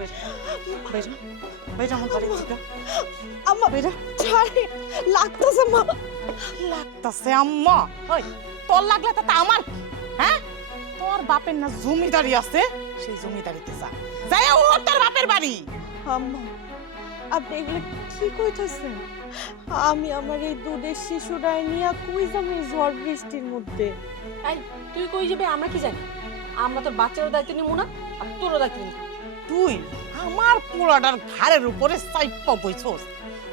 বেজা বেজা আমার বাড়ি থেকে আম্মা বেজা ছাড়ে লাগতেছে মা লাগতাছে আম্মা। ওই তোর লাগলে তো আমার কি? হ্যাঁ তোর বাপের না জমিদারি আছে, সেই জমিদারিতে যা যাই ও তোর বাপের বাড়ি। আম্মা আপনি এগুলো কি কইতাছেন? আমি আমার এই দুধের শিশুটাই নিয়ে কই যাবো এই ঝড় বৃষ্টির মধ্যে? এই তুই কই যাবে আমরা কি জানি? আমরা তোর বাচ্চারও দায়িত্ব নিব না আর তোরও দায়িত্ব নিব। তুই আমার পোলাটার ঘাড়ের উপরে চাইপা বইছস।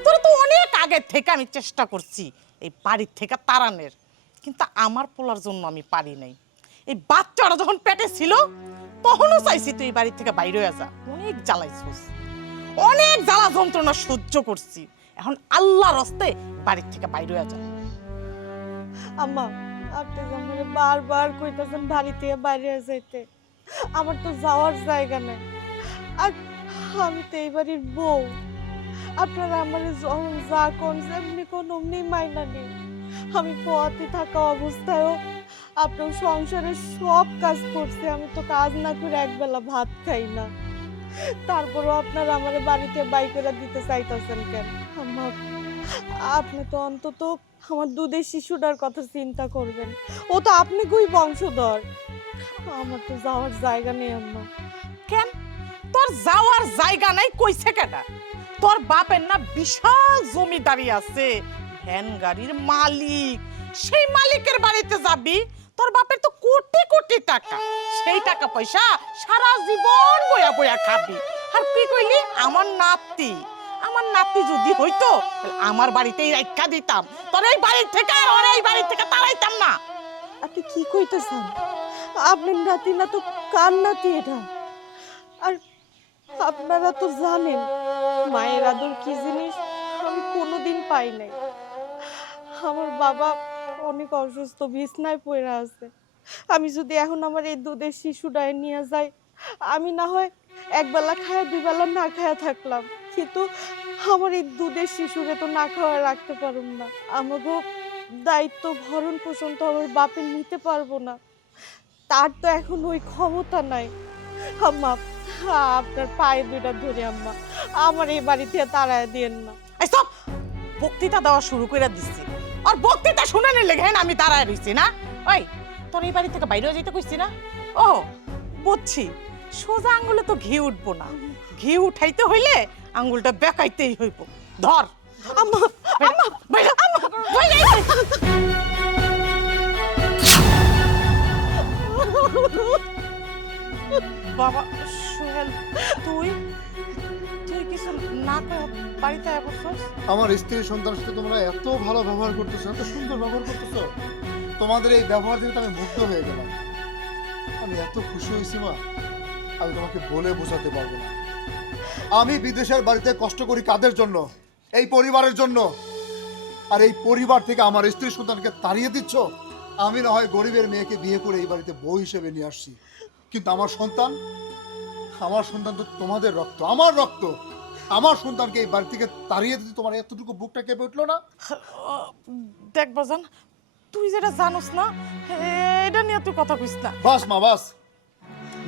তোর তো অনেক আগে থেকে আমি চেষ্টা করছি এই বাড়ির থেকে তাড়ানোর, কিন্তু আমার পোলার জন্য আমি পারি নাই। এই বাচ্চাটা যখন পেটে ছিল তখনও চাইছি তুই এই বাড়ি থেকে বাইরে হয়ে যা। অনেক জ্বালাইছস, অনেক জ্বালা যন্ত্রণা সহ্য করছি, এখন আল্লাহর হস্তে বাড়ির থেকে বাইরে হয়ে যা। আম্মা আপনি যে আমারে বারবার কইতাছেন বাড়ি থেকে বাইরে যাইতে, আমার তো যাওয়ার জায়গা নেই। আর আমি তো এই বাড়ির বউ, আপনারা আমার যখন যা কোন যেমনি কোন অমনি মাইনা নেই। আমি পথে থাকা অবস্থায়ও আপনার সংসারের সব কাজ করছে, আমি তো কাজ না করে একবেলা ভাত খাই না। তারপরও আপনারা আমার বাড়িতে বাই করে দিতে চাইতেছেন কেন? আম্মা আপনি তো অন্তত আমার দুধের শিশুটার কথা চিন্তা করবেন, ও তো আপনি কই বংশধর। আমার তো যাওয়ার জায়গা নেই আম্মা। কেন তোর যাওয়ার জায়গা নাই কইছে কেডা? তোর বাপের না বিশাল জমিদারি আছে, ভ্যান গাড়ির মালিক, সেই মালিকের বাড়িতে যাবি। তোর বাপের তো কোটি কোটি টাকা, সেই টাকা পয়সা সারা জীবন বয়া বয়া খাবি। আর কি কইলি আমার নাতি, আমার নাতি যদি হইতো আমার বাড়িতেই রাখা দিতাম, তোর এই বাড়ি থেকে আর ওর এই বাড়ি থেকে তাড়াইতাম না। আপনি কি কইতেছেন? আপনার নাতি না তো কার নাতি এটা? আর আপনারা তো জানেন মায়ের আদর কি জিনিস আমি কোনোদিন পাই নাই। আমার বাবা অনেক অসুস্থ, বিছনায় পড়ে আছে। আমি যদি এখন আমার এই দুধের শিশুটায় নিয়ে যাই, আমি না হয় একবেলা খায় দুই বেলা না খায়া থাকলাম, কিন্তু আমার এই দুধের শিশুরে তো না খাওয়া রাখতে পারুম না। আমাকে দায়িত্ব ভরণ পোষণ তো আমার বাপের নিতে পারবো না, তার তো এখন ওই ক্ষমতা নাই। আম্মা আপনার পায়ে দুইটা ধরে আম্মা আমার এই বাড়িতে তাড়ায় দিয়েন না। এই সব বক্তৃতা দেওয়া শুরু করে দিচ্ছি, আর বক্তৃতা শুনে নিলে ঘেন আমি দাঁড়ায় রইছি না। ওই তোর এই বাড়ি থেকে বাইরে যেতে কইছি না? ও বুঝছি, সোজা আঙ্গুলে তো ঘি উঠবো না, ঘি উঠাইতে হইলে আঙ্গুলটা বেকাইতেই হইব। ধর আম্মা আম্মা বাইরে আম্মা বাইরে। বাবা সোহেল, তুই তুই কিছু না করে বাড়িতে আসছস? আমার স্ত্রী সন্তানের সাথে তোমরা এত ভালো ব্যবহার করতেছো, এত সুন্দর ব্যবহার করতেছো, তোমাদের এই ব্যবহার দেখে তো আমি মুগ্ধ হয়ে গেলাম। আমি এত খুশি হয়েছি মা, আমি তোমাকে বলে বোঝাতে পারবো না। আমি বিদেশের বাড়িতে কষ্ট করি কাদের জন্য? এই পরিবারের জন্য। আর এই পরিবার থেকে আমার স্ত্রী সন্তানকে তাড়িয়ে দিচ্ছ। আমি না হয় গরিবের মেয়েকে বিয়ে করে এই বাড়িতে বউ হিসেবে নিয়ে আসছি, কিন্তু আমার সন্তান তো তোমাদের রক্ত, আমার রক্ত। আমার সন্তানকে এই বাড়ি থেকে তাড়িয়ে দিতে তোমার এতটুকু বুকটা কেঁপে উঠলো না? দেখ বাজান, তুই যেটা জানোস না এটা নিয়ে তুই কথা কইস না। বাস মা বাস,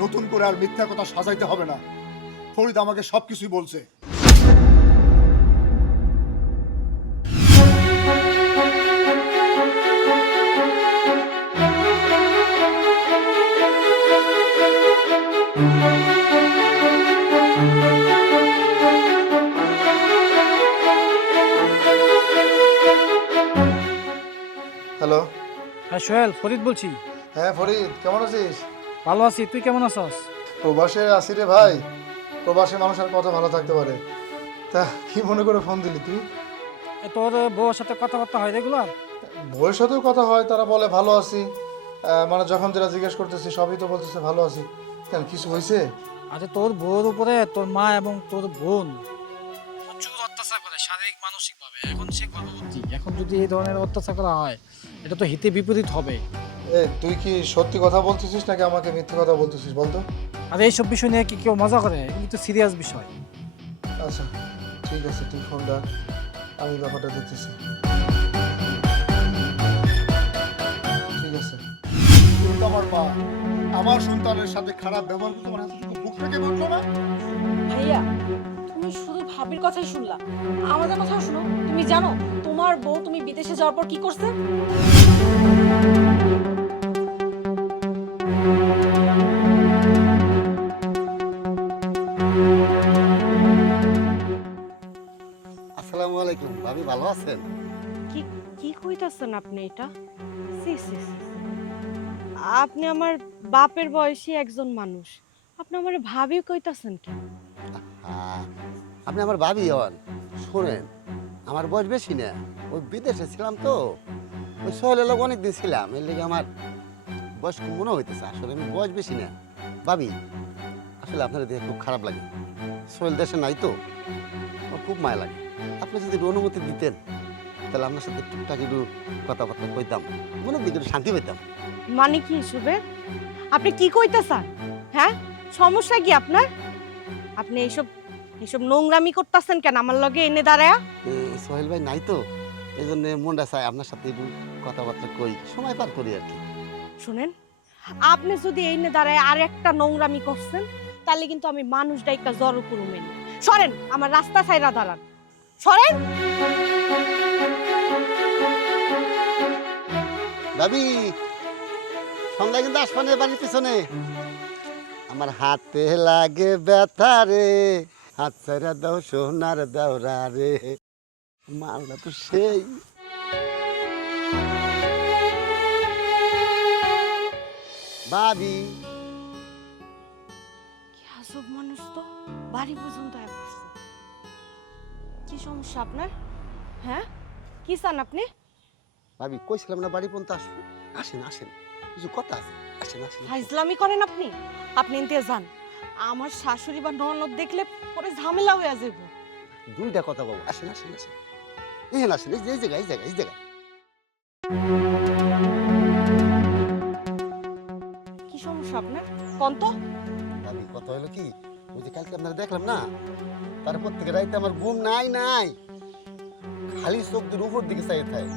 নতুন করে আর মিথ্যা কথা সাজাইতে হবে না। ফরিদ আমাকে সবকিছুই বলছে। হ্যালো। হ্যাঁ সোহেল, ফরিদ বলছি। হ্যাঁ ফরিদ, কেমন আছিস? ভালো আছি, তুই কেমন আছিস? প্রবাসে আছি রে ভাই। প্রবাসে মানুষের কথা ভালো থাকতে পারে। তা কি মনে করে ফোন দিলি তুই? তোর বউর সাথে কথাবার্তা হয় রেগুলার? বউয়ের সাথেও কথা হয়, তারা বলে ভালো আছি। মানে যখন যেটা জিজ্ঞেস করতেছি সবই তো বলতেছে ভালো আছি। কেন, কিছু হয়েছে? আচ্ছা, তোর বউর উপরে তোর মা এবং তোর বোন প্রচুর অত্যাচার করে, শারীরিক মানসিক ভাবে। এখন সে গর্ভবতী, এখন যদি এই ধরনের অত্যাচার করা হয় এটা তো হিতে বিপরীত হবে। তুই কি সত্যি কথা বলতেছিস নাকি আমাকে মিথ্যে কথা বলতেছিস বলতো? আর এইসব বিষয় নিয়ে কি কেউ মজা করে? এগুলো তো সিরিয়াস বিষয়। আচ্ছা ঠিক আছে, তুই ফোন রাখ, আমি ব্যাপারটা দেখতেছি। ঠিক আছে। তুমি তো আমার মা, আমার সন্তানের সাথে খারাপ ব্যবহার করতে তোমার এতটুকু বুক থেকে বললো না? ভাইয়া, তুমি শুধু ভাবির কথাই শুনলা, আমাদের কথাও শুনো। তুমি জানো তোমার বউ তুমি বিদেশে যাওয়ার পর কি করছে? আসসালামু আলাইকুম, ভাবি ভালো আছেন? কি কি কইতাছেন আপনি এটা? সি সি সি সি। আপনি আমার বাপের বয়সী একজন মানুষ, আপনি আমার ভাবি কইতাছেন কেন? আপনি আমার ভাবি হন। শোনেন, আমার বয়স বেশি না, ওই বিদেশে ছিলাম তো, ওই সোহেলের লোক অনেকদিন ছিলাম, এর লেগে আমার বয়স কম মনে হইতেছে। আসলে আমি বয়স বেশি না। ভাবি, আসলে আপনার দেখে খুব খারাপ লাগে। সোহেল দেশে নাই তো, আমার খুব মায়া লাগে। আপনি যদি একটু অনুমতি দিতেন, তাহলে আপনার সাথে টুকটাক একটু কথাবার্তা কইতাম, মনের দিকে একটু শান্তি পেতাম। মানে কি শুবে? আপনি কি কইতাছেন? হ্যাঁ, সমস্যা কি আপনার? আপনি এইসব এইসব নোংরামি করতেছেন কেন আমার লগে এনে দাঁড়ায়া? সোহেল ভাই নাই তো, এই জন্য মনটা চাই আপনার সাথে একটু কথাবার্তা কই, সময় পার করি আর কি। শুনেন, আপনি যদি এনে দাঁড়ায় আর একটা নোংরামি করছেন, তাহলে কিন্তু আমি মানুষ ডাইকা জড়ো করুমেন। সরেন, আমার রাস্তা ছাইরা দাঁড়ান, সরেন। ভাবি, সন্ধ্যায় কিন্তু আসবানের বাড়ির পিছনে। আমার হাতে লাগে ব্যথা রে, হাত ছাইরা দাও সোনার দাওরা রে, মালটা তো সেই। ভাবি, কি আজব মানুষ তো, বাড়ি পর্যন্ত আয়া পড়ছে। কি সমস্যা আপনার? হ্যাঁ, কি চান আপনি? ভাবি কইছিলাম না বাড়ি পর্যন্ত আসবো। আসেন আসেন, কিছু কথা আছে, আসেন আসেন। ফাইজলামি করেন আপনি? আপনি এনতে যান, আমার শাশুড়ি বা ননদ দেখলে পরে ঝামেলা হয়ে যাবে। দুইটা কথা বলবো, আসেন আসেন আসেন, এখানে আসেন, এই যে এই জায়গায় এই জায়গায় এই জায়গায়। কি সমস্যা আপনার? কোন তো? ভাবি কথা হলো কি, ওই যে কালকে আপনারা দেখলাম না, তারপর থেকে রাইতে আমার ঘুম নাই নাই, খালি চোখ দুটো উপর দিকে চাই থাকে,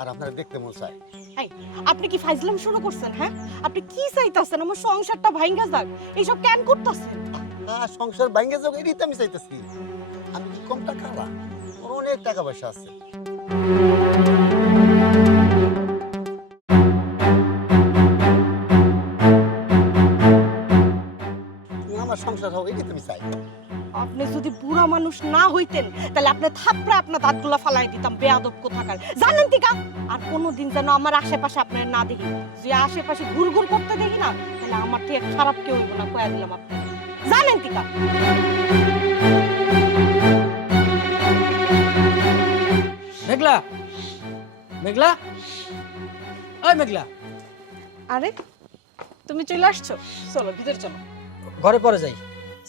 আর আপনারা দেখতে মন চায়। এই, আপনি কি ফাইজলাম শুরু করছেন? হ্যাঁ, আপনি কি চাইতাছেন? আমার সংসারটা ভাঙ্গা যাক, এইসব কেন করতেছেন? সংসার ভাঙ্গে যাক, এটাই তো আমি চাইতেছি। আমি কি কম টাকা আলা, ওর অনেক টাকা পয়সা আছে। তুমি আমার সংসার হোক, এটাই তুমি চাই। আপনি যদি বুড়া মানুষ না হইতেন, তাহলে আপনি থাপড়া আপনার দাঁতগুলা ফালাই দিতাম, বেয়াদব কোথাকার। জানেন টিকা, আর কোনোদিন যেন আমার আশেপাশে আপনার না দেখি। যে আশেপাশে ঘুরঘুর করতে দেখি না, তাহলে আমার থেকে খারাপ কেউ হইব না, কয়া দিলাম আপনি। জানেন টিকা? মেঘলা, মেঘলা, ওই মেঘলা, আরে তুমি চলে আসছো, চলো ভিতরে চলো। ঘরে পরে যাই।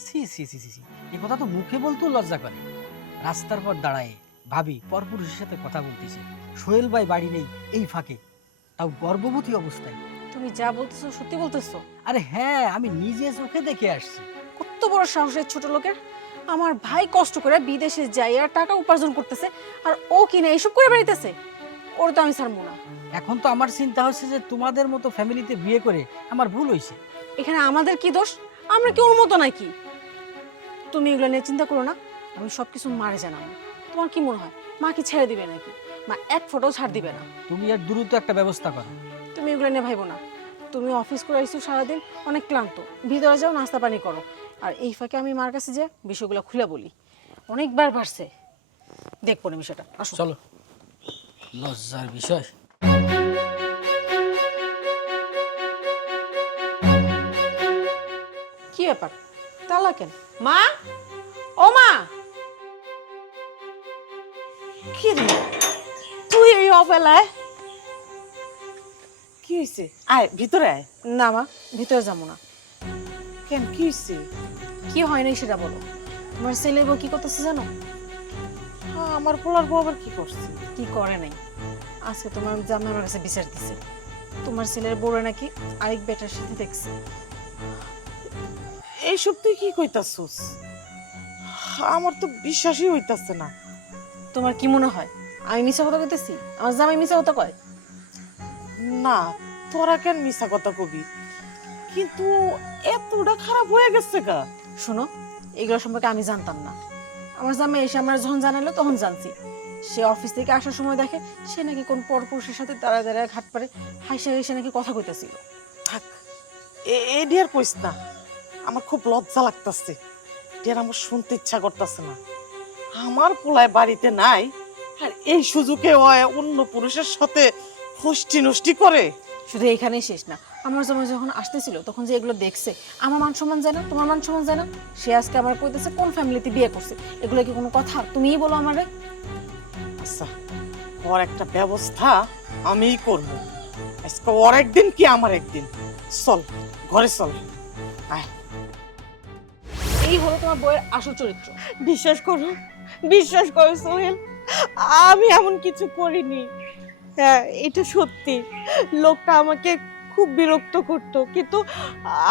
সি সি সি সি সি, এই কথা তো মুখে বলতেও লজ্জা করে। রাস্তার পর দাঁড়ায় ভাবি পরপুরুষের সাথে কথা বলতেছে, সোহেল ভাই বাড়ি নেই এই ফাঁকে, তাও গর্ভবতী অবস্থায়। তুমি যা বলতেছো সত্যি বলতেছো? আরে হ্যাঁ, আমি নিজে চোখে দেখে আসছি। কত বড় সাহসের ছোট লোকের! আমার ভাই কষ্ট করে বিদেশে যাই আর টাকা উপার্জন করতেছে, আর ও কিনা এইসব করে বেড়াইতেছে। ওর তো আমি ছাড়বো না। এখন তো আমার চিন্তা হচ্ছে যে তোমাদের মতো ফ্যামিলিতে বিয়ে করে আমার ভুল হয়েছে। এখানে আমাদের কি দোষ? আমরা কি ওর মতো নাকি? তুমি এগুলো নিয়ে চিন্তা করো না, আমি সবকিছু মারে জানাবো। তোমার কি মনে হয় মা কি ছেড়ে দিবে নাকি? মা এক ফটো ছাড় দিবে না। তুমি এর দ্রুত একটা ব্যবস্থা করো। তুমি এগুলো নিয়ে ভাইবো না। তুমি অফিস করে আইসো সারাদিন, অনেক ক্লান্ত, ভিতরে যাও, নাস্তা পানি করো। আর এই ফাঁকে আমি মার কাছে যে বিষয়গুলো খুলে বলি। অনেকবার বাড়ছে, দেখবো না বিষয়টা। আসো চলো। লজ্জার বিষয়। কি ব্যাপার, তালা কেন? মা, ও মা, কি রে তুই এই অবেলায়? কি হয়েছে? আয় ভিতরে আয়। না মা, ভিতরে যাবো না। কেন, কি হয়েছে? কি হয় নাই সেটা বলো। তোমার ছেলে বউ কি করতেছে জানো? আমার পোলার বউ আবার কি করছে? কি করে নাই, আজকে তোমার জামাই আমার কাছে বিচার দিছে। তোমার ছেলের বউরে নাকি আরেক বেটার সাথে দেখছে। এইসব তুই কি কইতাছস? আমার তো বিশ্বাসই হইতাছে না। তোমার কি মনে হয় আমি মিছা কথা কইতেছি? আমার জামাই মিছা কথা কয়? না, তোরা কেন মিছা কথা কবি? কিন্তু এতটা খারাপ হয়ে গেছে গা। শোনো, এগুলো সম্পর্কে আমি জানতাম না। আমার জামাই এসে আমার যখন জানালো তখন জানছি। সে অফিস থেকে আসার সময় দেখে সে নাকি কোন পরপুরুষের সাথে দাঁড়ায় দাঁড়ায় ঘাট পারে হাইসা হাইসা নাকি কথা কইতেছিল। থাক, এডি আর কইস না, আমার খুব লজ্জা লাগতাছে। এডি আর আমার শুনতে ইচ্ছা করতেছে না। আমার পোলায় বাড়িতে নাই, আর এই সুযোগে অন্য পুরুষের সাথে ফষ্টি নষ্টি করে। শুধু এখানেই শেষ না, আমার জামাই যখন আসতেছিল তখন যে এগুলো দেখছে, আমার মান সম্মান যায় না, তোমার মান সম্মান যায় না? সে আজকে আমার কইতেছে কোন ফ্যামিলিতে বিয়ে করছে, এগুলো কি কোনো কথা? তুমিই বলো আমারে। আচ্ছা, ওর একটা ব্যবস্থা আমিই করব। আজকে ওর একদিন কি আমার একদিন। চল ঘরে চল, আয়। এই হলো তোমার বইয়ের আসল চরিত্র। বিশ্বাস করো সোহেল, আমি এমন কিছু করিনি। হ্যাঁ, এটা সত্যি, লোকটা আমাকে খুব বিরক্ত করতো, কিন্তু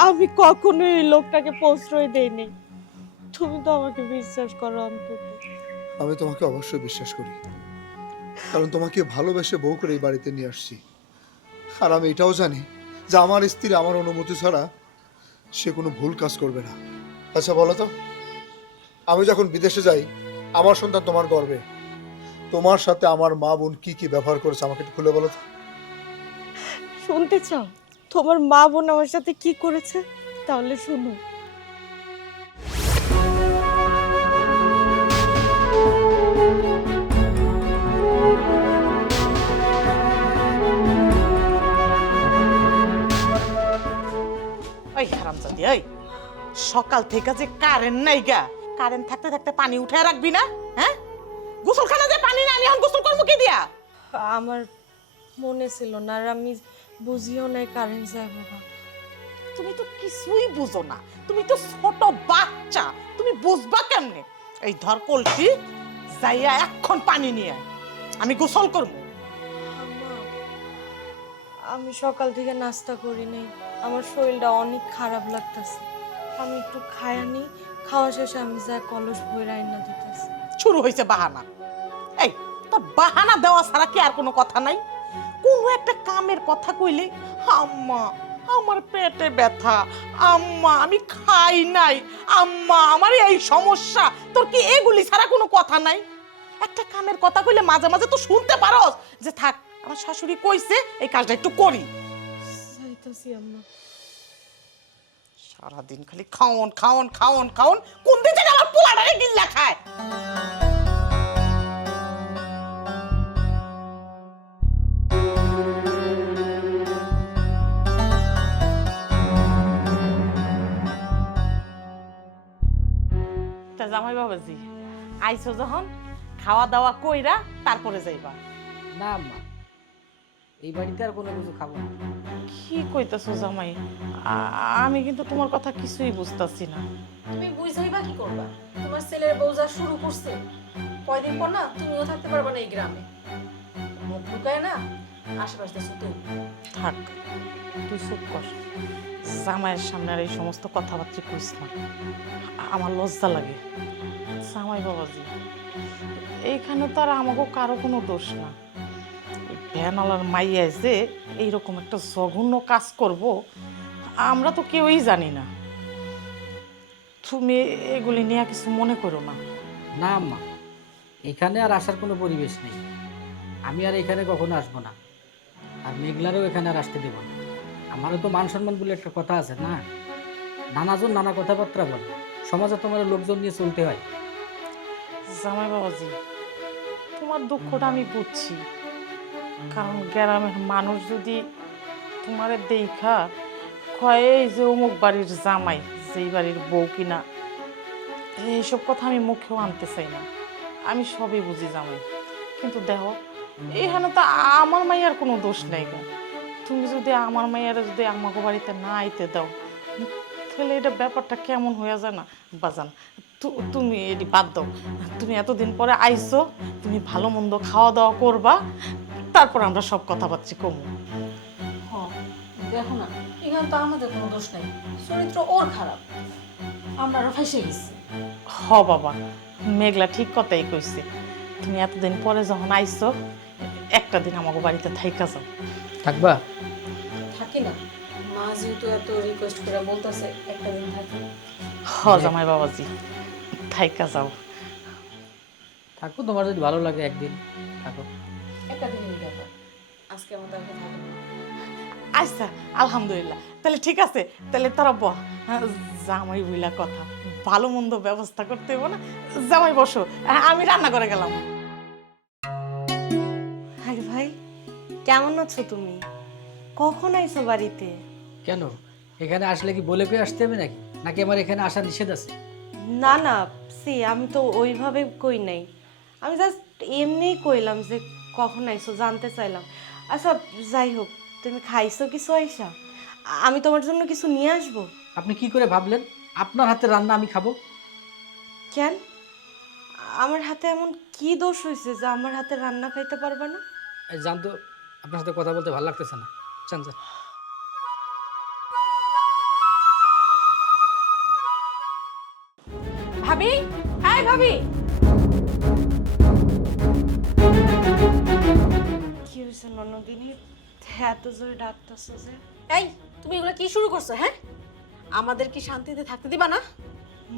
আমি কখনোই এই লোকটাকে প্রশ্রয় দেইনি। তুমি তো আমাকে বিশ্বাস করো অন্তত। আমি তোমাকে অবশ্যই বিশ্বাস করি, কারণ তোমাকে ভালোবেসে বউ করে এই বাড়িতে নিয়ে আসছি। আর আমি এটাও জানি যে আমার স্ত্রী আমার অনুমতি ছাড়া সে কোনো ভুল কাজ করবে না। আচ্ছা বলো তো, আমি যখন বিদেশে যাই আমার সন্তান তোমার গর্বে, তোমার সাথে আমার মা বোন কি কি ব্যবহার করেছে আমাকে একটু খুলে বলো তো। শুনতে চাও তোমার মা বোন আমার সাথে কি করেছে? তাহলে শুনো। ওই হারামজাদি, ওই সকাল থেকে যে কারেন্ট নাই গা, কারেন্ট থাকতে থাকতে পানি উঠে রাখবি না? হ্যাঁ, গোসলখানা যে পানি না আনি এখন গোসল করবো কি দিয়া? আমার মনে ছিল না, আর আমি বুঝিও নাই কারেন্ট যায় বাবা। তুমি তো কিছুই বুঝো না, তুমি তো ছোট বাচ্চা, তুমি বুঝবা কেমনে? এই ধর কলসি, যাইয়া এখন পানি নিয়ে আয়, আমি গোসল করবো। আম্মা, আমি সকাল থেকে নাস্তা করি নাই, আমার শরীরটা অনেক খারাপ লাগতেছে। আমি একটু খায়ানি, খাওয়া শেষে আমি যা কলস বইরা আইনা দিতেছি। শুরু হয়েছে বাহানা। এই তোর বাহানা দেওয়া ছাড়া কি আর কোনো কথা নাই? কোনো একটা কামের কথা কইলে আম্মা আমার পেটে ব্যথা, আম্মা আমি খাই নাই, আম্মা আমার এই সমস্যা, তোর কি এগুলি ছাড়া কোনো কথা নাই? একটা কামের কথা কইলে মাঝে মাঝে তো শুনতে পারোস যে থাক আমার শাশুড়ি কইছে এই কাজটা একটু করি। যাইতাছি আম্মা। সারাদিন খালি খাওন খাওন খাওন খাওন, কোন দিন থেকে আমার পোলাটারে গিল্লা খায়। তা জামাই বাবাজি, আইছো যখন খাওয়া দাওয়া কইরা তারপরে যাইবা। না আম্মা, এই বাড়িতে আর কোনো কিছু খাবো না। কি কইতাছো জামাই? আমি কিন্তু তোমার কথা কিছুই বুঝতাছি না। তুমি বুঝাইবা কি করবা? তোমার ছেলের বউ যা শুরু করছে, কয়দিন পর না তুমিও থাকতে পারবে না এই গ্রামে। মুখ ঢুকায় না আশেপাশে দেখছো তুই। থাক, তুই চুপ কর। জামাইয়ের সামনে আর এই সমস্ত কথাবার্তা কইস না, আমার লজ্জা লাগে। জামাই বাবাজি, এইখানে তো আর আমাকে কারো কোনো দোষ না। ভ্যানওয়ালার মাইয়া যে এইরকম একটা জঘন্য কাজ করব আমরা তো কেউই জানি না। তুমি এগুলি নিয়ে কিছু মনে করো না। না আম্মা, এখানে আর আসার কোনো পরিবেশ নেই। আমি আর এখানে কখনো আসবো না, আর মেঘলারও এখানে আর আসতে দেবো না। আমারও তো মান সম্মান বলে একটা কথা আছে না, নানাজন নানা কথাবার্তা বলে, সমাজে তোমার লোকজন নিয়ে চলতে হয়। জামাই বাবাজি, তোমার দুঃখটা আমি বুঝছি, কারণ গ্রামের মানুষ যদি তোমার দেখা কয় এই যে অমুক বাড়ির জামাই, যেই বাড়ির বউ কিনা, এইসব কথা আমি মুখেও আনতে চাই না। আমি সবই বুঝি জামাই, কিন্তু দেখো এখানে তো আমার মাইয়ার কোনো দোষ নেই গা। তুমি যদি আমার মাইয়ারে যদি আমাকে বাড়িতে না আইতে দাও, তাহলে এটা ব্যাপারটা কেমন হয়ে যায় না বাজান? তুমি এটি বাদ দাও। তুমি এতদিন পরে আইছো, তুমি ভালো মন্দ খাওয়া দাওয়া করবা, তারপর আমরা সব কথাবার্তা কমু। হ্যাঁ, দেখো না এখানে তো আমাদের কোনো দোষ নাই, চরিত্র ওর খারাপ, আমরা আরো ফাঁসে গেছি। হ বাবা, মেঘলা ঠিক কথাই কইছে। তুমি এতদিন পরে যখন আইছো, একটা দিন আমাকে বাড়িতে থাইকা যাও। থাকবা? থাকি না, মা যেহেতু এত রিকোয়েস্ট করে বলতেছে একটা দিন থাকি। হ জামাই বাবাজি, থাইকা যাও। থাকো, তোমার যদি ভালো লাগে একদিন থাকো। একটা দিনের ব্যাপার, আজকে আমার তাকে থাকো। আচ্ছা, আলহামদুলিল্লাহ, তাহলে ঠিক আছে, তাহলে তোরা বহ। জামাই বইলা কথা, ভালো মন্দ ব্যবস্থা করতে হইব না। জামাই বসো, আমি রান্না করে গেলাম। আরে ভাই, কেমন আছো তুমি? কখন আইছো বাড়িতে? কেন, এখানে আসলে কি বলে কই আসতে হবে নাকি? নাকি আমার এখানে আসা নিষেধ আছে? না না, আমি তো ওইভাবে কই নাই, আমি জাস্ট এমনি কইলাম যে কখন আইছো জানতে চাইলাম। আচ্ছা যাই হোক, তুমি খাইছো কিছু আইসা? আমি তোমার জন্য কিছু নিয়ে আসবো। আপনি কি করে ভাবলেন আপনার হাতে রান্না আমি খাবো? কেন, আমার হাতে এমন কি দোষ হয়েছে যে আমার হাতে রান্না খাইতে পারবে না? এই জানতো, আপনার সাথে কথা বলতে ভালো লাগতেছে না, চান যান। ভাবি, হাই ভাবি। কি হয়েছে ননদিনী, এত জোরে ডাকতেছো যে? এই, তুমি এগুলো কি শুরু করছো? হ্যাঁ, আমাদের কি শান্তিতে থাকতে দিবা না?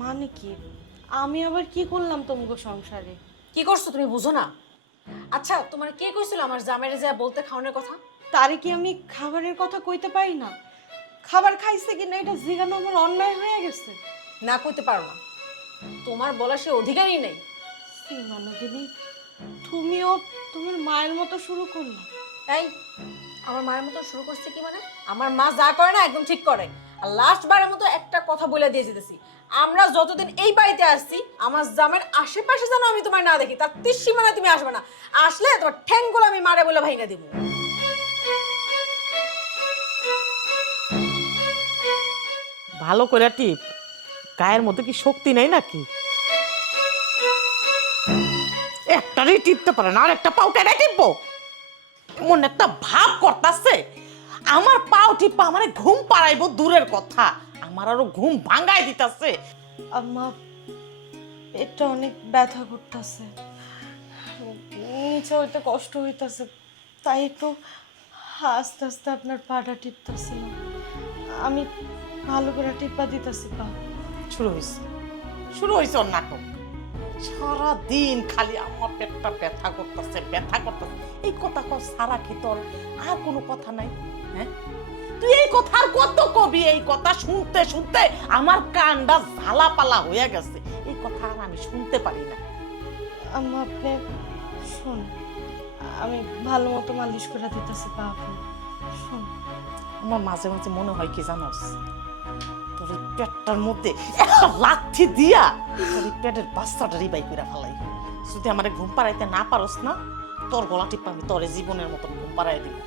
মানে কি, আমি আবার কি করলাম তোমাকে সংসারে? কি করছো তুমি বুঝো না? আচ্ছা, তোমার কে কইছিল আমার জামাইরে যা বলতে খাওয়ানোর কথা? তারে কি আমি খাবারের কথা কইতে পারি না? খাবার খাইছে কিনা এটা জিজ্ঞানো আমার অন্যায় হয়ে গেছে। না কইতে পারো না, তোমার বলার সে অধিকারই নেই। ননদিনী, তুমিও তোমার মায়ের মতো শুরু করলা। এই, আমার মায়ের মতো শুরু করছে কি মানে? আমার মা যা করে না একদম ঠিক করে। আর লাস্ট বারের মতো একটা কথা বলে দিয়ে যেতেছি, আমরা যতদিন এই বাড়িতে আসছি আমার জামের আশেপাশে যেন আমি তোমার না দেখি, তার সীমানায় তুমি আসবে না। আসলে তোমার ঠ্যাংগুলো আমি মারে বলে ভাইঙ্গা দিব। ভালো করে টিপ, গায়ের মধ্যে কি শক্তি নেই নাকি? একটারই টিপতে পারে না, আর একটা পাও কেটে টিপবো? এমন একটা ভাব করতেছে, আমার পাও টিপা আমার ঘুম পাড়াইবো দূরের কথা, আমার আরো ঘুম ভাঙাই দিতেছে। আম্মা, পেটটা অনেক ব্যথা করতেছে, নিচে হইতে কষ্ট হইতাছে, তাই একটু আস্তে আস্তে আপনার পাটা টিপতেছিলাম। আমি ভালো করে টিপা দিতেছি পা। শুরু হয়েছে ওর নাটক। সারাদিন খালি আমার পেটটা ব্যথা করতেছে, ব্যথা করতেছে। এই কথা কর সারা কি তোর আর কোনো কথা নাই? হ্যাঁ, তুই এই কথা আর কত কবি? এই কথা শুনতে শুনতে আমার কানটা ঝালাপালা হয়ে গেছে, এই কথা আর আমি শুনতে পারি না। আম্মা, আপনি শোন, আমি ভালো মতো মালিশ করে দিতেছি পা। আপনি শোন, আমার মাঝে মাঝে মনে হয় কি জানোস, তোর এই পেটটার মধ্যে একটা লাথি দিয়া তোর এই পেটের বাচ্চাটা রিবাই করে ফেলাই। যদি আমার ঘুম পাড়াইতে না পারস না, তোর গলা টিপা আমি তোর জীবনের মতন ঘুম পাড়াই দিব।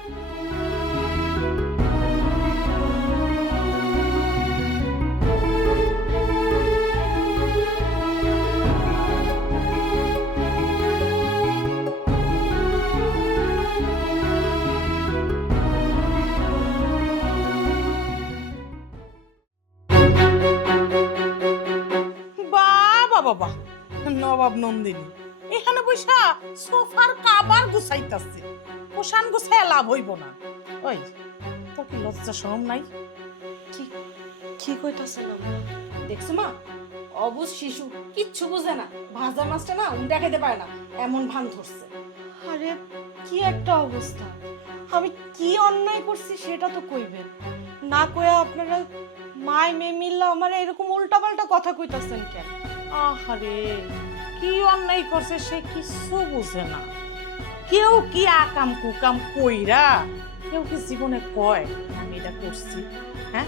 বাবা বাবা, নবাব নন্দিনী এখানে বৈশা সোফার কাবার গুছাইতাছে, পোষান গুছায় লাভ হইব না। ওই, তোর কি লজ্জা শরম নাই? কি কি কইতাছেন আম্মা? দেখছো মা, অবুঝ শিশু, কিচ্ছু বুঝে না, ভাজা মাছটা না উল্টা খেতে পারে না, এমন ভান ধরছে। আরে কি একটা অবস্থা! আমি কি অন্যায় করছি সেটা তো কইবেন না, কইয়া আপনারা মায় মেয়ে মিল্লা আমার এরকম উল্টাপাল্টা কথা কইতাছেন কেন? আহারে, কি অন্যায় করছে সে কিছু বুঝে না। কেউ কি আকাম কুকাম কইরা কেউ কি জীবনে কয় আমি এটা করছি? হ্যাঁ,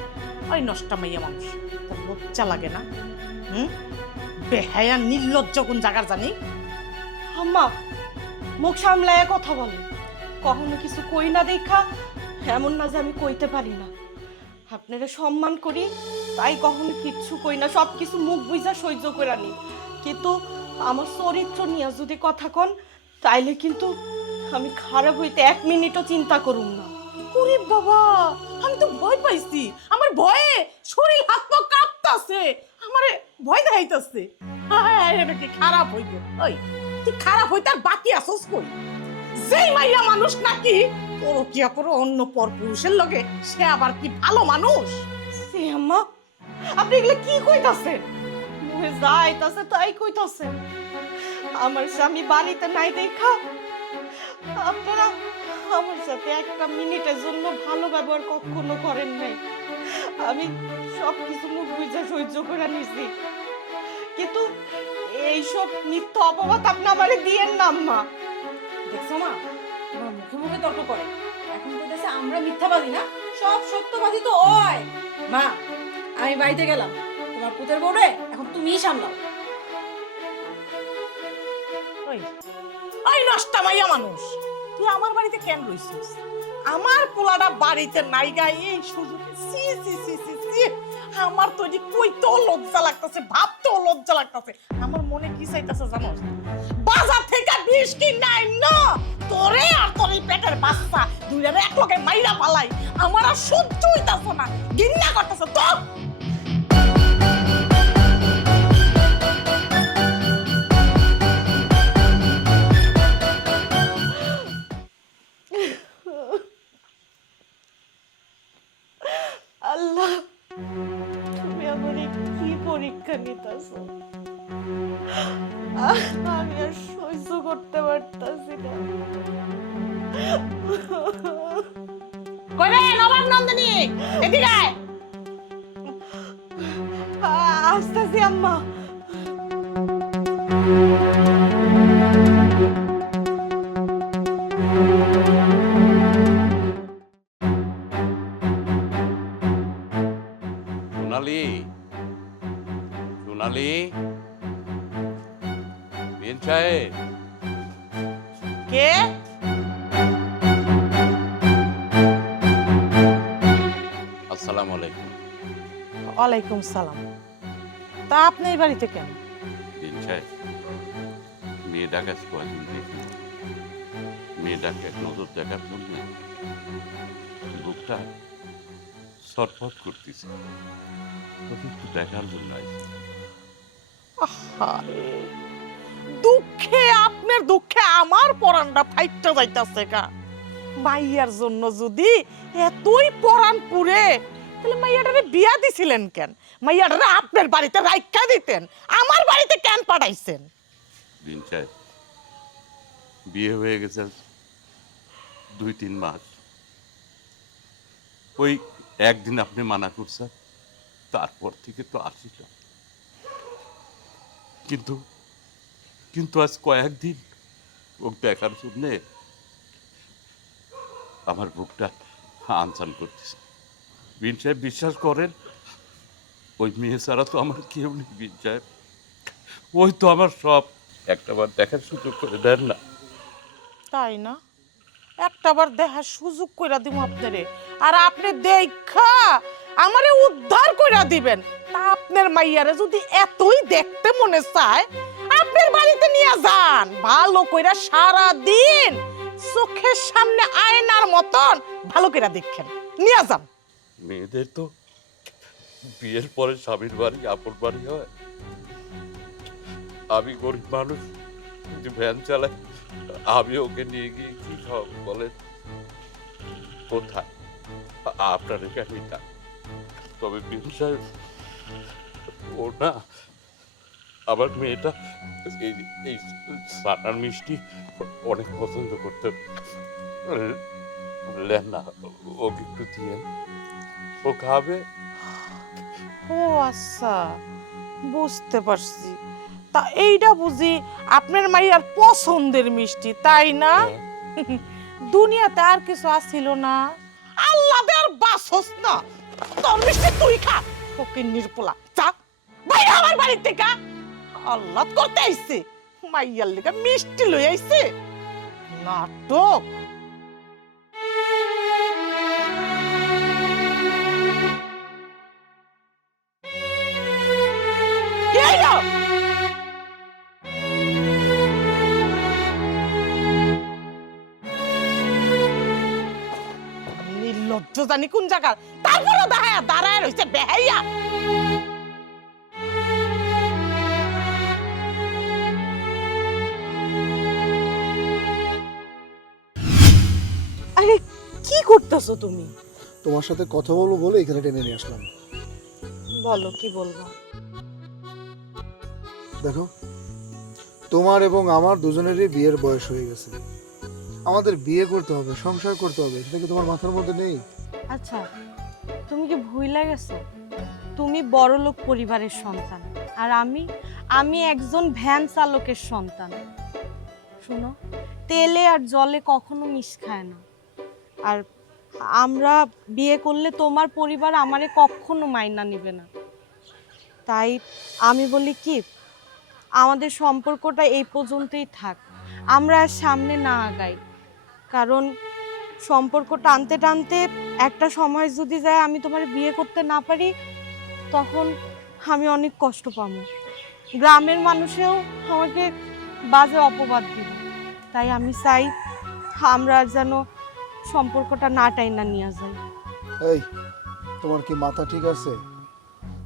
ওই নষ্টা মাইয়া মানুষ, তোর লজ্জা লাগে না? বেহায়া নির্লজ্জ কোন জায়গার জানি? আম্মা, মুখ সামলায় কথা বলেন। কখনো কিছু কই না দেখা এমন না যে আমি কইতে পারি না। আপনারা সম্মান করি তাই কখনো কিচ্ছু কই না, সব কিছু মুখ বুঝা সহ্য করে নি। কিন্তু আমার চরিত্র নিয়ে যদি কথা কন তাইলে কিন্তু আমি খারাপ হইতে 1 মিনিটও চিন্তা করুম না। ওরে বাবা, আমি তো ভয় পাইছি, আমার ভয়ে শরীর হাত পা কাঁপতাছে, আমারে ভয় দেখাইতাছে। হ্যাঁ, এটা কি খারাপ হইবে? ওই, তুই খারাপ হইতে আর বাকি আসস কই? যেই মাইয়া মানুষ নাকি পরকিয়া করে অন্য পর পুরুষের লগে, সে আবার কি ভালো মানুষ? সে আম্মা, আপনি এগুলো কি কইতাছেন? মুহে যাইতাছে তাই কইতাছেন। আমার স্বামী বাড়িতে নাই দেখা আপনারা আমার সাথে একটা মিনিটের জন্য ভালো ব্যবহার কখনো করেন নাই। আমি সবকিছু মুখ বুঝে সহ্য করে নিছি, কিন্তু এইসব মিথ্যা অপবাদ আপনি আমারে দিয়েন না আম্মা। দেখছো মা, তোমার মুখে মুখে তর্ক করে। এখন বলতেছে আমরা মিথ্যাবাদী না, সব সত্যবাদী তো ওই। মা, আমি বাড়িতে গেলাম, তোমার পুতের বউরে এখন তুমিই সামলাও। ওই ওই নষ্টা মাইয়া মানুষ, তুই আমার বাড়িতে কেন রইছিস? আমার পোলাটা বাড়িতে নাই গাই এই সুযোগে সি সি সি সি সি আমার তো এটি কইতেও লজ্জা লাগতেছে, ভাবতেও লজ্জা লাগতেছে। আমার মনে কি চাইতেছে জানোস? বাজার থেকে বিষ কিনাই না তোরে আর তোর এই পেটের বাচ্চা দুইটারে এক লগে মাইরা পালাই। আমার আর সহ্য হইতাছে না, ঘৃণা করতেছে তো। আল্লাহ, তুমি আমারে কি পরীক্ষা নিতেছো? আমি আর সহ্য করতে পারতাছি না। কইরে নবাব নন্দিনী, এদিকে আয়। আসতেছি আম্মা। সোনালি, সোনালি, বিন সাহেব, কে? আসসালামু আলাইকুম। ওয়ালাইকুম সালাম। তা আপনি এই বাড়িতে কেন? বিন সাহেব, মেয়েটার কাছে কয়েকদিন দেখি, মেয়েটাকে এক নজর দেখার জন্য বুকটা ছটফট করতেছে, তোকে একটু দেখার জন্য আইছি। আহারে, দুঃখে আপনার দুঃখে আমার পরানটা ফাইটটা যাইতাছে কা। মাইয়ার জন্য যদি এতই পরান পুরে, তাহলে মাইয়াটারে বিয়া দিছিলেন কেন? মাইয়াটারে আপনার বাড়িতে রাইখা দিতেন, আমার বাড়িতে কেন পাঠাইছেন? বিন সাহেব, বিয়ে হয়ে গেছে 2-3 মাস। ওই একদিন আপনি মানা করছেন, তারপর থেকে তো আসিল। কিন্তু কিন্তু আজ কয়েকদিন ও দেখার জন্যে আমার বুকটা আনচান করতেছে। বিন সাহেব, বিশ্বাস করেন, ওই মেয়ে ছাড়া তো আমার কেউ নেই। বিন সাহেব, ওই তো আমার সব। একটাবার দেখার সুযোগ করে দেন না। তাই না? একটাবার দেখার সুযোগ কইরা দিব আপনারে, আর আপনি দেখা আমারে উদ্ধার কইরা দিবেন। তা আপনার মাইয়ারে যদি এতই দেখতে মনে চায়, আপনার বাড়িতে নিয়ে যান, ভালো কইরা সারা দিন চোখের সামনে আয়নার মতন ভালো কইরা দেখেন, নিয়ে যান। মেয়েদের তো বিয়ের পরে স্বামীর বাড়ি আপন বাড়ি হয়। আমি গরিব মানুষ, যে ভ্যান চালাই, আমি ওকে নিয়ে গিয়ে কি খাওয়াবো বলেন? কোথায়? আপনার এখানেই থাক। তবে বিন সাহেব, ও না, আমার মেয়েটা এই এই সানার মিষ্টি অনেক পছন্দ করতে। লেন না, ওকে একটু দিয়ে, ও খাবে। ও আচ্ছা, বুঝতে পারছি। তা এইটা বুঝি আপনার মাইয়ার পছন্দের মিষ্টি, তাই না? দুনিয়াতে আর কিছু আসছিল না? আল্লাহ দেয়ার বাসস না, তোর মিষ্টি তুই খা। ফকির নির্পলা, চা বাইরে আমার বাড়ি থেকে। আল্লাহ করতে আইছে, মাইয়ার লেগে মিষ্টি লই আইছে। নাটক। এই নাও। নির্লজ্জ জানি কোন জায়গার, তারপরও দাঁড়ায় রইছে বেহাইয়া। আরে কি করতেছো তুমি? তোমার সাথে কথা বলবো বলে এখানে টেনে নিয়ে আসলাম। বলো কি বলবো। দেখো, তোমার এবং আমার দুজনেরই বিয়ের বয়স হয়ে গেছে। আমাদের বিয়ে করতে হবে, সংসার করতে হবে, সেটা কি তোমার মাথার মধ্যে নেই? আচ্ছা, তুমি কি ভুইলা গেছো? তুমি বড়লোক পরিবারের সন্তান, আর আমি একজন ভ্যান চালকের সন্তান। শুনো, তেলে আর জলে কখনো মিশ খায় না। আর আমরা বিয়ে করলে তোমার পরিবার আমারে কখনো মাইনা নিবে না। তাই আমি বলি কি, আমাদের সম্পর্কটা এই পর্যন্তই থাক, আমরা আর সামনে না আগাই। কারণ সম্পর্ক টানতে টানতে একটা সময় যদি যায় আমি তোমার বিয়ে করতে না পারি, তখন আমি অনেক কষ্ট পাবো। গ্রামের মানুষেও আমাকে বাজে অপবাদ দিবে। তাই আমি চাই আমরা যেন সম্পর্কটা না টাইনা নিয়ে যাই। এই, তোমার কি মাথা ঠিক আছে?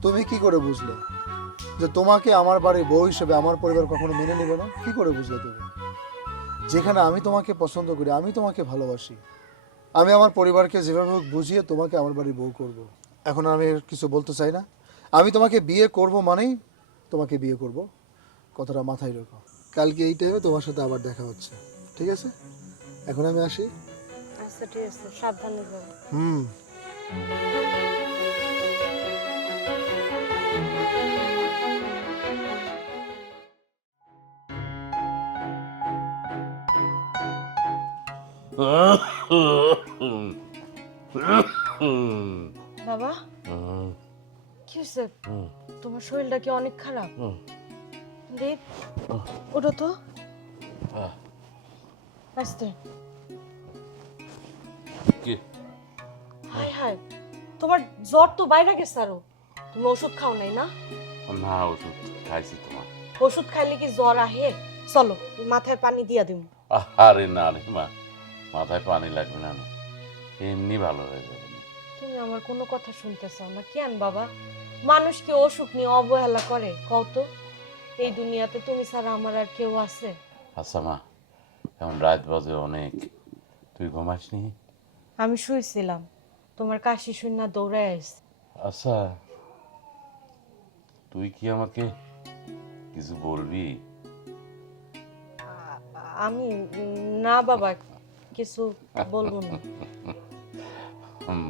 তুমি কি করে বুঝলে যে তোমাকে আমার বাড়ির বউ হিসেবে আমার পরিবার কখনো মেনে নেবে না? কি করে বুঝলে তুমি? যেখানে আমি তোমাকে পছন্দ করি, আমি তোমাকে ভালোবাসি, আমি আমার পরিবারকে যেভাবে হোক বুঝিয়ে তোমাকে আমার বাড়ির বউ করব। এখন আমি আর কিছু বলতে চাই না। আমি তোমাকে বিয়ে করব মানেই তোমাকে বিয়ে করব, কথাটা মাথায় রেখো। কালকে এই টাইমে তোমার সাথে আবার দেখা হচ্ছে, ঠিক আছে? এখন আমি আসি। আচ্ছা ঠিক আছে, সাবধানে যাও। হুম। বাবা, কি হয়েছে? তোমার শরীরটা কি অনেক খারাপ? দেখ, ওটা তো আস্তে। কি হায় হায়, তোমার জ্বর তো বাইরে গেছে আরো। তুমি ওষুধ খাও নাই না? না, ওষুধ খাইছি তোমার। ওষুধ খাইলে কি জ্বর আহে? চলো মাথায় পানি দিয়া দিম। আরে না রে মা, মাথায় পানি লাগবে না, এমনি ভালো হয়ে যাবে। তুমি আমার কোনো কথা শুনতে চাও না কেন বাবা? মানুষ কি অসুখ নিয়ে অবহেলা করে কও তো? এই দুনিয়াতে তুমি ছাড়া আমার আর কেউ আছে? আচ্ছা মা, এখন রাত বাজে অনেক, তুই ঘুমাসনি? আমি শুয়েছিলাম, তোমার কাশি শুনে দৌড়ায় আসছি। আচ্ছা, তুই কি আমাকে কিছু বলবি? আমি না বাবা, কিছু বলবো না।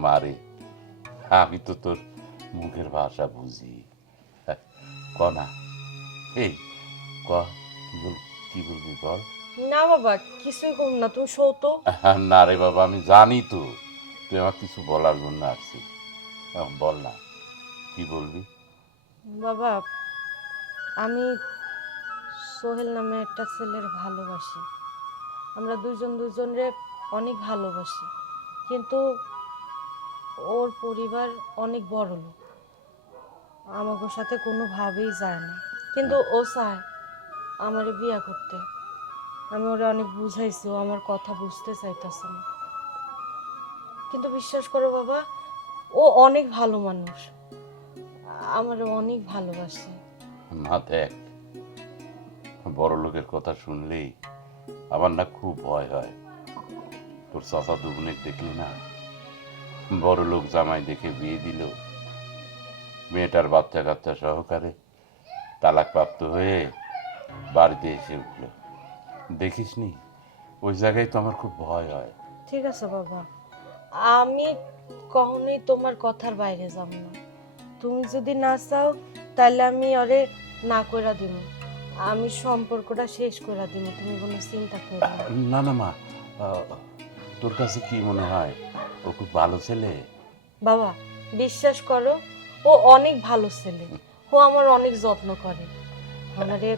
মারে, আমি তো তোর মুখের ভাষা বুঝি। ক না, এই ক, কি বলবি বল। না বাবা, কিছুই করুন না, তুমি শো তো। না রে বাবা, আমি জানি তো তুই আমার কিছু বলার জন্য আসছিস। বল না, কি বলবি? বাবা, আমি সোহেল নামে একটা ছেলের ভালোবাসি। আমরা দুজন দুজনের অনেক ভালোবাসি, কিন্তু ওর পরিবার অনেক বড় লোক, আমাদের সাথে কোনোভাবেই যায় না। কিন্তু ও চায় আমারে বিয়ে করতে। আমি ওরে অনেক বুঝাইছি, ও আমার কথা বুঝতে চাইতেছে না। কিন্তু বিশ্বাস করো বাবা, ও অনেক ভালো মানুষ, আমারে অনেক ভালোবাসে। না দেখ, বড় লোকের কথা শুনলেই আমার না খুব ভয় হয়। তোর চাচা দুগুনের দেখলি না, বড় লোক জামাই দেখে বিয়ে দিল, মেয়েটার বাচ্চা কাচ্চা সহকারে তালাক প্রাপ্ত হয়ে বাড়িতে এসে উঠল। দেখিসনি? ওই জায়গায় তো আমার খুব ভয় হয়। ঠিক আছে বাবা, আমি কখনোই তোমার কথার বাইরে যাব না। তুমি যদি না চাও তাহলে আমি ওরে না কইরা দিব, আমি সম্পর্কটা শেষ কইরা দিব, তুমি কোনো চিন্তা করো না। না না মা, তোর কাছে কি মনে হয় ও খুব ভালো ছেলে? বাবা বিশ্বাস করো, ও অনেক ভালো ছেলে, ও আমার অনেক যত্ন করে, আমারে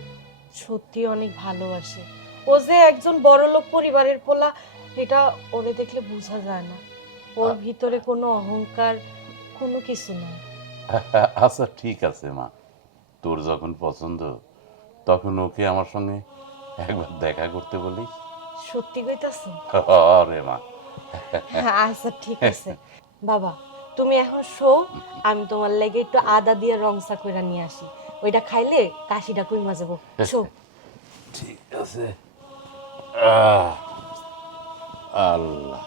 সত্যি অনেক ভালোবাসে। ও যে একজন বড়লোক পরিবারের পোলা, এটা ওরে দেখলে বোঝা যায় না। ওর ভিতরে কোনো অহংকার, কোনো কিছু নাই। আচ্ছা ঠিক আছে মা, তোর যখন পছন্দ তখন ওকে আমার সঙ্গে একবার দেখা করতে বলিস। সত্যি কইতাছো? আরে মা, আচ্ছা ঠিক আছে বাবা, তুমি এখন শো, আমি তোমার লেগে একটু আদা দিয়ে রং চা কইরা নিয়ে আসি, ওইটা খাইলে কাশিটা কইমা যাবো। শো। ঠিক আছে। আল্লাহ,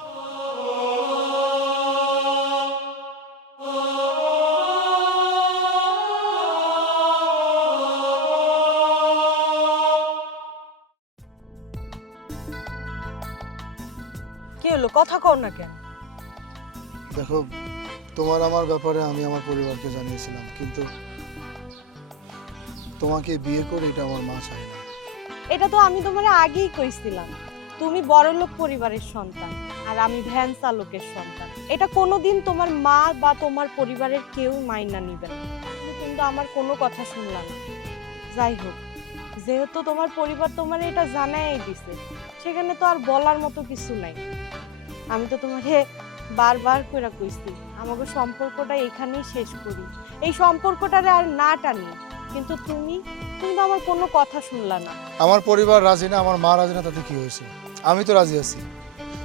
কি হলো, কথা কও না কেন? দেখো, তোমার আমার ব্যাপারে আমি আমার পরিবারকে জানিয়েছিলাম, কিন্তু তোমাকে বিয়ে করে এটা আমার মা চায় না। এটা তো আমি তোমার আগেই কইছিলাম, তুমি বড়লোক পরিবারের সন্তান আর আমি ভ্যান চালকের সন্তান। এটা কোনোদিন তোমার মা বা তোমার পরিবারের কেউ মাইনা নিবে না। তুমি কিন্তু আমার কোনো কথা শুনলাম না। যাই হোক, যেহেতু তোমার পরিবার তোমার এটা জানাই দিছে, সেখানে তো আর বলার মতো কিছু নাই। আমি তো তোমাকে বারবার করে কইছি আমাকে সম্পর্কটা এখানেই শেষ করি, এই সম্পর্কটারে আর না টানি, কিন্তু তুমি তুমি তো আমার কোনো কথা শুনলা না। আমার পরিবার রাজি না, আমার মা রাজি না, তাতে কি হয়েছে? আমি তো রাজি আছি।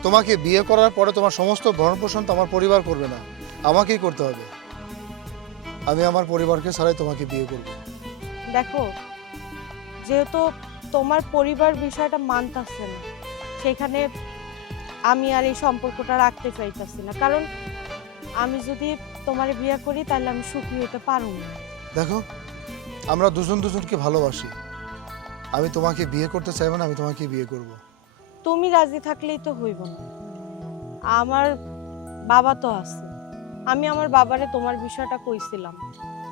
তোমাকে বিয়ে করার পরে তোমার সমস্ত ভরণ পোষণ তো আমার পরিবার করবে না, আমাকেই করতে হবে। আমি আমার পরিবারকে ছাড়াই তোমাকে বিয়ে করব। দেখো, যেহেতু তোমার পরিবার বিষয়টা মানতাছে না, সেখানে আমি আর এই সম্পর্কটা রাখতে চাইতাছি না। কারণ আমি যদি তোমার বিয়ে করি তাহলে আমি সুখী হতে পারবো না। দেখো, আমরা দুজন দুজনকে ভালোবাসি। আমি তোমাকে বিয়ে করতে চাইব না, আমি তোমাকে বিয়ে করব। তুমি রাজি থাকলেই তো হইব না। আমার বাবা তো আছে, আমি আমার বাবারে তোমার বিষয়টা কইছিলাম।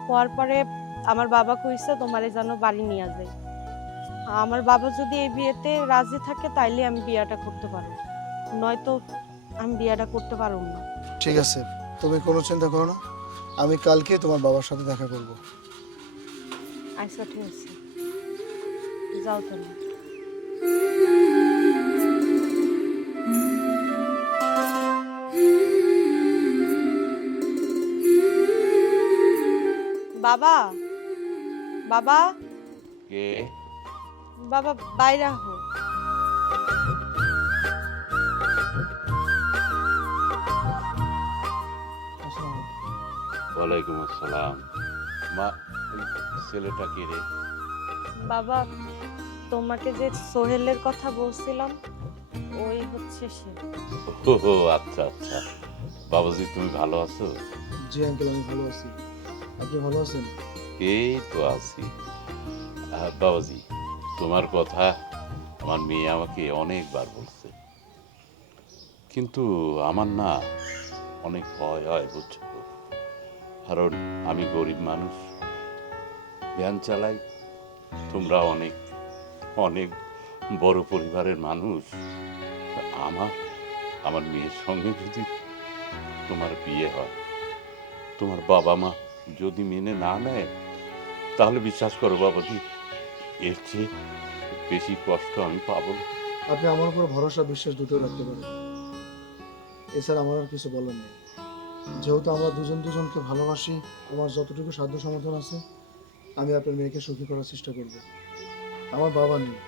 হওয়ার পরে আমার বাবা কইছে তোমারে যেন বাড়ি নিয়ে যায়। আমার বাবা যদি এই বিয়েতে রাজি থাকে তাইলে আমি বিয়েটা করতে পারবো, নয়তো আমি বিয়েটা করতে পারবো না। ঠিক আছে, তুমি কোনো চিন্তা করো না, আমি কালকে তোমার বাবার সাথে দেখা করব। আচ্ছা ঠিক আছে, যাও তুমি। বাবা, বাবা, কে? বাবা বাইরে হো। ওয়ালাইকুম আসসালাম। মা, ছেলেটা কি রে? বাবা, তোমাকে যে সোহেলের কথা বলছিলাম ওই হচ্ছে সে। ও আচ্ছা আচ্ছা। বাবাজি, তুমি ভালো আছো? জি আঙ্কেল, আমি ভালো আছি। আপনি ভালো আছেন? এই তো আছি। বাবাজি, তোমার কথা আমার মেয়ে আমাকে অনেকবার বলছে, কিন্তু আমার না অনেক ভয় হয়, বুঝছো? কারণ আমি গরিব মানুষ, ভ্যান চালাই, তোমরা অনেক অনেক বড় পরিবারের মানুষ। আমার আমার মেয়ের সঙ্গে যদি তোমার বিয়ে হয়, তোমার বাবা মা যদি মেনে না নেয়, তাহলে বিশ্বাস করো বাবাজি, এর চেয়ে বেশি কষ্ট আমি পাবো না। আপনি আমার উপর ভরসা বিশ্বাস দুটো রাখতে পারেন, এছাড়া আমার আর কিছু বলার নেই। যেহেতু আমরা দুজন দুজনকে ভালোবাসি, আমার যতটুকু সাধ্য সমর্থন আছে আমি আপনার মেয়েকে সুখী করার চেষ্টা করব। আমার বাবা নেই,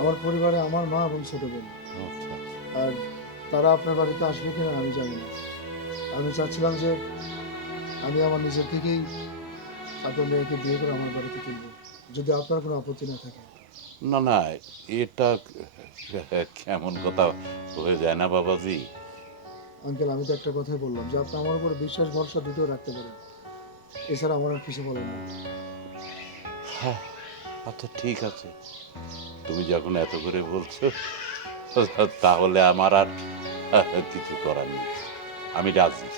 আমার পরিবারে আমার মা এবং ছোট বোন, আচ্ছা, আর তারা আপনার বাড়িতে আসবে কিনা আমি জানি না। আমি চাচ্ছিলাম যে আমি আমার নিজের থেকেই আপনার মেয়েকে বিয়ে করে আমার বাড়িতে তুলব, যদি আপনার কোনো আপত্তি না থাকে। না না, এটা কেমন কথা হয়ে যায় না বাবাজি? আঙ্কেল, আমি তো একটা কথাই বললাম যে আপনি আমার উপর বিশ্বাস ভরসা দুটো রাখতে পারেন, এছাড়া আমার আর কিছু বলার নেই। হ্যাঁ, আচ্ছা ঠিক আছে, তুমি যখন এত করে বলছো, তাহলে আমার আর কিছু করার নেই, আমি রাজি।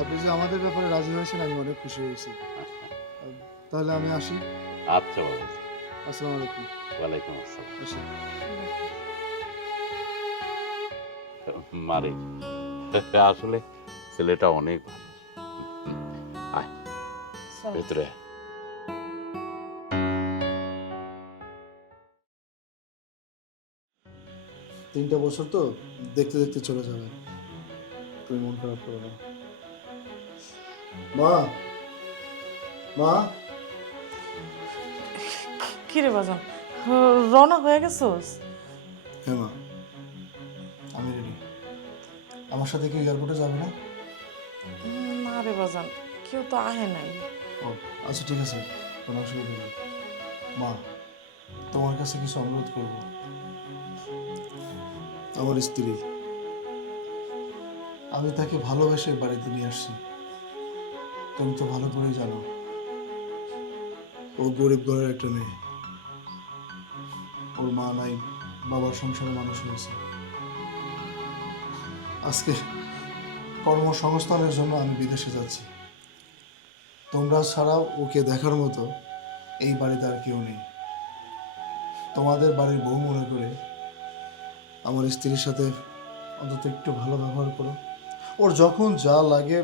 আপনি যে আমাদের ব্যাপারে রাজি হয়েছেন আমি অনেক খুশি হয়েছি। তাহলে আমি আসি। আচ্ছা বাবাজি, আসসালামু আলাইকুম। ওয়ালাইকুম আসসালাম। আসি। মারে, আসলে ছেলেটা অনেক ভালো। আয় ভেতরে আয়। 3টা বছর তো দেখতে দেখতে চলে যাবে, তুমি মন খারাপ করো না। মা, মা, কি রে বাজান, রওনা হয়ে গেছোস? হ্যাঁ মা, আমি রেডি। আমার সাথে কি এয়ারপোর্টে যাবে না? না রে বাজান, কেউ তো আহে নাই। ও আচ্ছা, ঠিক আছে, কোনো অসুবিধা নেই। মা, তোমার কাছে কিছু অনুরোধ করব। আমার স্ত্রী, আমি তাকে ভালোবেসে বাড়িতে নিয়ে আসছি। তুমি তো ভালো করেই জানো ও গরিব ঘরের একটা মেয়ে, ওর মা নাই, বাবার সংসারে মানুষ হয়েছে। আজকে কর্মসংস্থানের জন্য আমি বিদেশে যাচ্ছি। তোমরা ছাড়াও ওকে দেখার মতো এই বাড়িতে আর কেউ নেই। তোমাদের বাড়ির বউ মনে করে আমার স্ত্রীর সাথে অন্তত একটু ভালো ব্যবহার করো। ওর যখন যা লাগে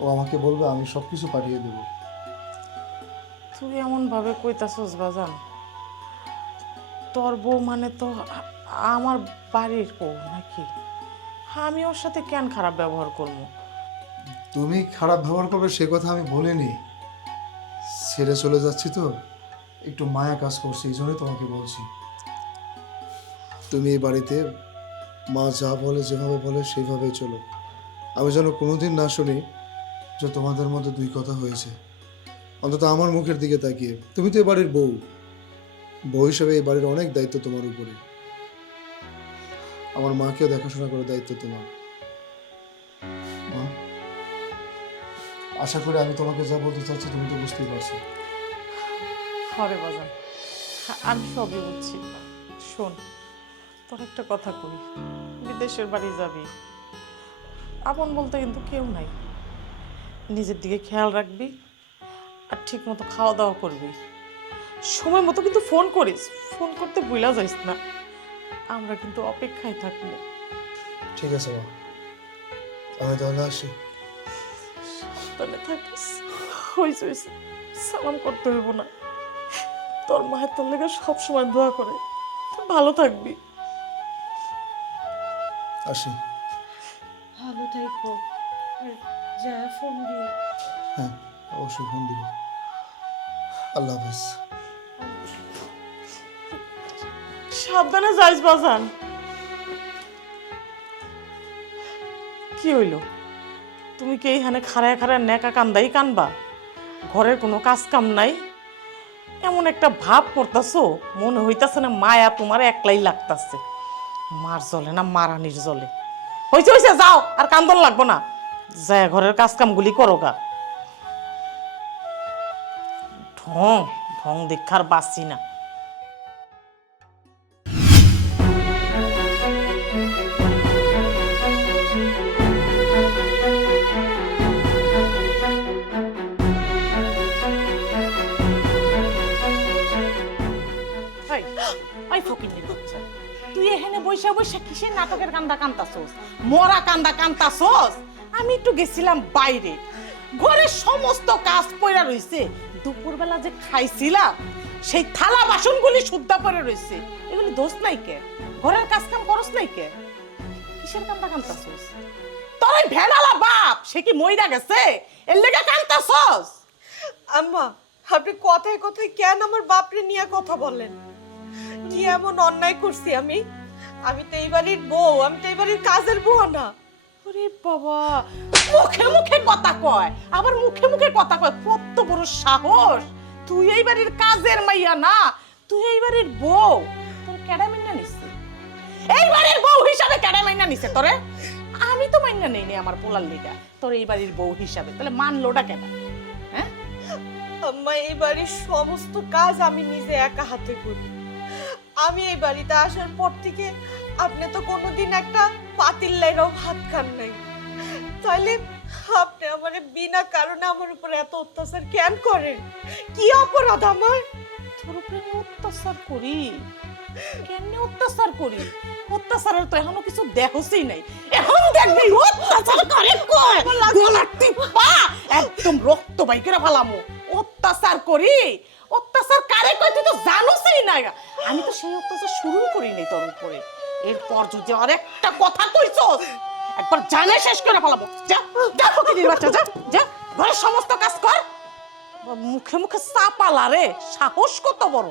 ও আমাকে বলবে, আমি সব কিছু পাঠিয়ে দেব। তুই এমন ভাবে কইতাছস বাজান, তোর বউ মানে তো আমার বাড়ির বউ নাকি? আমি ওর সাথে কেন খারাপ ব্যবহার করবো? তুমি খারাপ ব্যবহার করবে সে কথা আমি বলিনি। ছেড়ে চলে যাচ্ছি তো একটু মায়া কাজ করছে, এই জন্যই তোমাকে বলছি। তুমি এই বাড়িতে মা যা বলে, যেভাবে বলে সেইভাবেই চলো। আমি যেন কোনোদিন না শুনি যে তোমাদের মধ্যে দুই কথা হয়েছে, অন্তত আমার মুখের দিকে তাকিয়ে। তুমি তো এই বাড়ির বউ, বউ হিসেবে এই বাড়ির অনেক দায়িত্ব তোমার উপরে। আমার মাকেও দেখাশোনা করার দায়িত্ব তোমার। মা, আশা করি আমি তোমাকে যা বলতে চাচ্ছি তুমি তো বুঝতেই পারছো। হরে বাজান, আমি সবই বুঝছি। শোন, তোর একটা কথা কই, বিদেশের বাড়ি যাবি, আপন বলতে কিন্তু কেউ নাই। নিজের দিকে খেয়াল রাখবি আর ঠিক মতো খাওয়া দাওয়া করবি। সময় মতো কিন্তু ফোন করিস, ফোন করতে ভুলা যাইস না। আমরা কিন্তু অপেক্ষায় থাকবো। ঠিক আছে মা, আমি তাহলে আসি। সাবধানে থাকিস। হইছে হইছে, সালাম করতে হইব না। তোর মায়ের তোর লেগে সবসময় দোয়া করে। তুই ভালো থাকবি। আসি। ভালো থাকবো, আর যা ফোন দিয়ে। হ্যাঁ, অবশ্যই ফোন দিব। আল্লাহ হাফেজ। সাবধানে যাইস বাজান। কি হইল? তুমি কি এইখানে খাড়ায় খাড়ায় নেকা কান্দাই কানবা? ঘরের কোনো কাজ কাম নাই? এমন একটা ভাব করতেছো, মনে হইতাছে না মায়া তোমার একলাই লাগতাছে। মার জলে না মারানির জলে। হইছে হইছে, যাও, আর কান্দন লাগবো না। যায় ঘরের কাজ কামগুলি করো গা। ঢং ঢং দেখার বাসি না। তুই এখানে বৈশা বৈশা কিসের নাটকের কান্দা কান্তাছস? মরা কান্দা কান্তাছস? আমি একটু গেছিলাম বাইরে, ঘরের সমস্ত কাজ পড়া রইছে। দুপুরবেলা যে খাইছিলাম সেই থালা বাসনগুলি শুদ্ধা পড়ে রইছে। এগুলি দোষ নাই কে? ঘরের কাজ কাম করস নাই কে? কিসের কান্দা কান্তাছস? তোর ওই ভেড়ালা বাপ সে কি মইরা গেছে? এর লেগে কান্তাছস? আম্মা, আপনি কথায় কথায় কেন আমার বাপরে নিয়ে কথা বলেন? কি এমন অন্যায় করছি আমি? আমি তো এই বাড়ির বউ, আমি তো এই বাড়ির কাজের বউ না। ওরে বাবা, মুখে মুখে কথা কয়, আবার মুখে মুখে কথা কয়। কত বড় সাহস! তুই এই বাড়ির কাজের মাইয়া না, তুই এই বাড়ির বউ। তোর কেডা মাইনা নিছে? এই বাড়ির বউ হিসাবে কেডা মাইনা নিছে তোরে? আমি তো মাইনা নেই আমার পোলার লিগা তোর এই বাড়ির বউ হিসাবে। তাহলে মানলোটা কেডা? হ্যাঁ, আম্মা, এই বাড়ির সমস্ত কাজ আমি নিজে একা হাতে করি। আমি এই বাড়িতে আসার পর থেকে আপনি তো কোনোদিন একটা পাতিল লাইরাও ভাত খান নাই। তাইলে আপনি আমার বিনা কারণে আমার উপর এত অত্যাচার কেন করেন? কি অপরাধ আমার? তোর উপরে আমি অত্যাচার করি? কেমনে অত্যাচার করি? অত্যাচারের তো এখনো কিছু দেখছই নাই। এখন দেখবি অত্যাচার করে কয় গলা টিপা একদম রক্ত বাইকেরা ফালামু। অত্যাচার করি? অত্যাচার কারে কয় তুই তো জানোসই না। আমি তো সেই অত্যাচার শুরু করি নাই তোর উপরে। এরপর যদি আরেকটা কথা কইছস একবার জানে শেষ করে ফেলাবো। যা যা, ফকিনীর বাচ্চা, যা যা, ঘরের সমস্ত কাজ কর। মুখে মুখে চাপালা রে, সাহস কত বড়!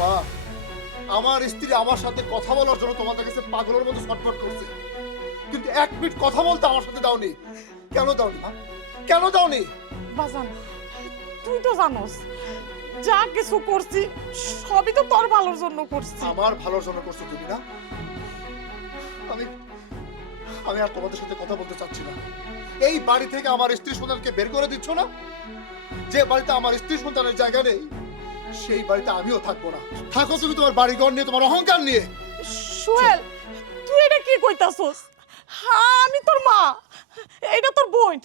মা, আমার স্ত্রী আমার সাথে কথা বলার জন্য তোমাদের কাছে পাগলের মতো ছটফট করছে, কিন্তু এক মিনিট কথা বলতে আমার সাথে দাওনি। কেন দাওনি মা? কেন দাওনি? বাজান, তুই তো জানোস যা কিছু করছি সবই তো তোর ভালোর জন্য করছি। আমার ভালোর জন্য করছো তুমি না? আমি আমি আর তোমাদের সাথে কথা বলতে চাচ্ছি না। এই বাড়ি থেকে আমার স্ত্রী সন্তানকে বের করে দিচ্ছ না। যে বাড়িতে আমার স্ত্রী সন্তানের জায়গা নেই সেই বাড়িতে আমিও থাকবো না। থাকো তুমি তোমার বাড়িঘর নিয়ে, তোমার অহংকার নিয়ে। সোহেল তুই এটা কি কইতাছস? আমি তোর মা, এটা তোর বোন।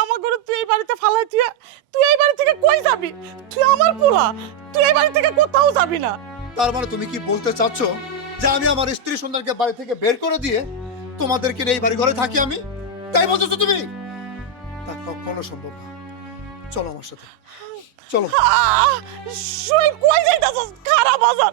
আমার ঘরে তুই এই বাড়িতে ফালাই তুই এই বাড়ি থেকে কই যাবি? তুই আমার পোলা, তুই এই বাড়ি থেকে কোথাও যাবি না। তার মানে তুমি কি বলতে চাচ্ছ যে আমি আমার স্ত্রী সন্তানকে বাড়ি থেকে বের করে দিয়ে তোমাদেরকে নিয়ে এই বাড়ি ঘরে থাকি আমি? তাই বলছো তুমি? তা কখনো সম্ভব না। চলো আমার সাথে, চলো। সোহেল কই যাইতাছস? খারাপ বাজার